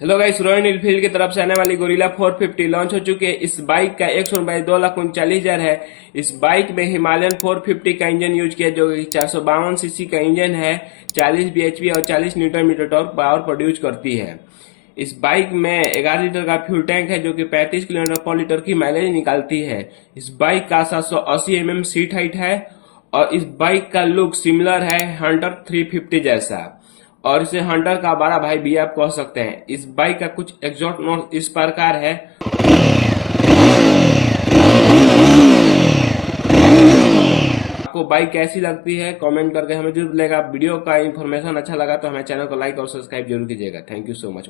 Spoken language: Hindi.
हेलो गाइस, रॉयल एनफील्ड की तरफ से आने वाली गोरिल्ला 450 लॉन्च हो चुकी है। इस बाइक का 1,02,39,000 है। इस बाइक में हिमालयन 450 का इंजन यूज किया जो 452 सीसी का इंजन है। 40 bhp और 40 newton metre torque power produce करती है। इस बाइक में 11 लीटर का फ्यूल टैंक है जो कि 35 किलोमीटर पर लीटर की माइलेज निकालती है। इस बाइक का 780 सीट हाइट है और इस बाइक का लुक सिमिलर है हंटर 350 जैसा, और इसे हंटर का बड़ा भाई भी आप कह सकते हैं। इस बाइक का कुछ एग्जॉस्ट नोट इस प्रकार है। आपको बाइक कैसी लगती है कमेंट करके हमें जरूर बताइएगा। वीडियो का इन्फॉर्मेशन अच्छा लगा तो हमारे चैनल को लाइक और सब्सक्राइब जरूर कीजिएगा। Thank you so much.